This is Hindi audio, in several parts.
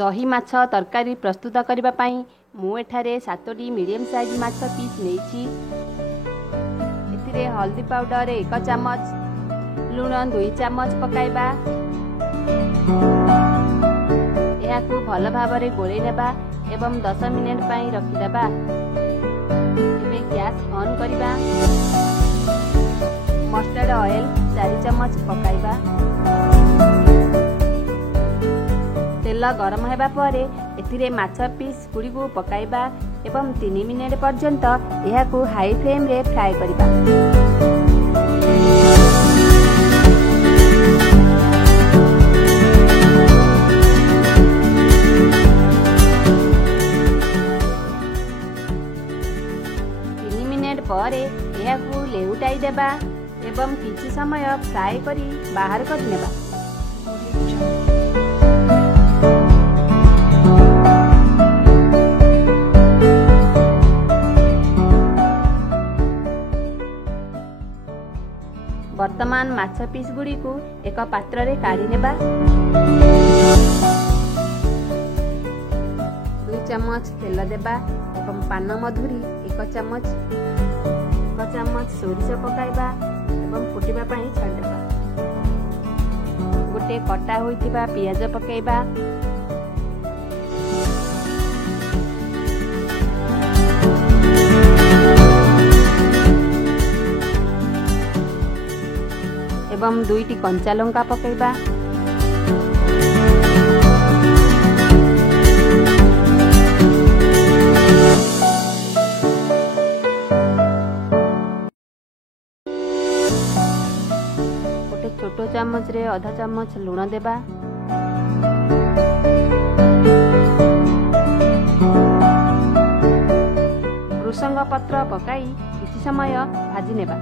दही माछ तरकारी प्रस्तुत करने पाई मु एठारे 7टी मीडियम साइज माछ पीस नहीं। हल्दी पाउडर 1 चामच, लुण 2 चामच पकाइबा। यहाकू भल भाव गोले नेबा एवं 10 मिनिट पई रखिदेबा। एबे गैस ऑन करिबा। Mustard oil 4 चामच पकाइबा। तेल गरम हेबा परे एथिरे माछ पीस गुड़ी को पकाइबा एवं 3 मिनिट पर्यंत यहाकू हाई फ्लेम रे फ्राई करिबा। परे यहाकू लेउटाई देबा एवं किछि समय फ्राई करी बाहर कर नेबा। वर्तमान माछ पीस गुड़ी को एक पात्र रे काढ़ी नेबा। 2 चामच तेल देबा एवं पान मधुरी 1 चामच, 1 चामच सोरिष पकाइबा एवं फुटिबा पाई छाड़देबा। गोटे कटा होइतिबा पियाज पकाइबा। एवं 2टी कंचा लंका पकाइबा। छोटो चामच रे आधा चामच लुण देबा। भृषंग पत्र पकाई किछि समय भाजी नेबा।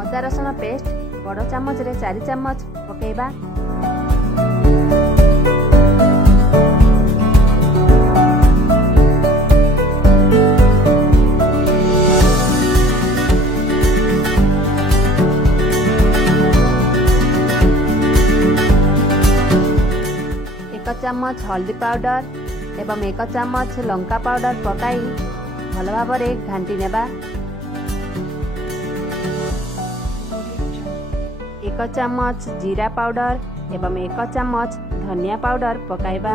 अदा रसुण पेस्ट बड़ चामच रे 4 चामच पकाइबा। चामच हल्दी पाउडर एवं 1 चामच लंका पाउडर पकाई भल भाव घांटी नेबा। 1 चामच जीरा पाउडर एवं 1 चामच धनिया पाउडर पकाइबा।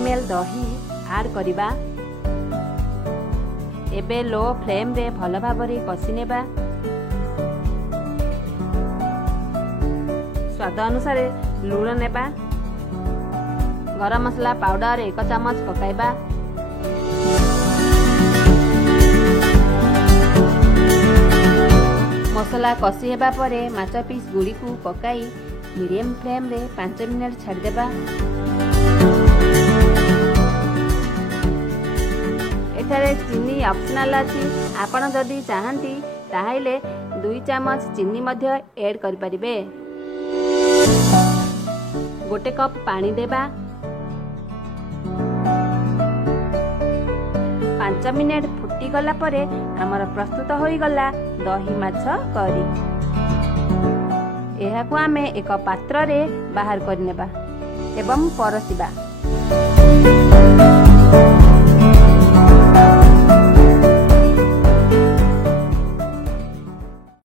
ml दही ऐड करिबा। एबे लो फ्लेम रे भल भाव कषि नेबा। स्वाद अनुसार लूण नेबा। गरम मसला पाउडर 1 चामच पकाइबा। मसला कषि हेबा परे माछ पीस गुड़ी को पकाई मीडियम फ्लेम रे 5 मिनिट छाड़ी देबा। एठारे चीनी ऑप्शनल अछि। आपण जदि चाहंती ताहाइले 2 चामच चीनी मध्य ऐड करि परिबे। 1 कप पानी देबा। 5 मिनिट फुटी गला परे हमर प्रस्तुत होई गला दही माछ करी। एहाकू आमे एक पात्र रे बाहर करनेबा एवं परसिबा।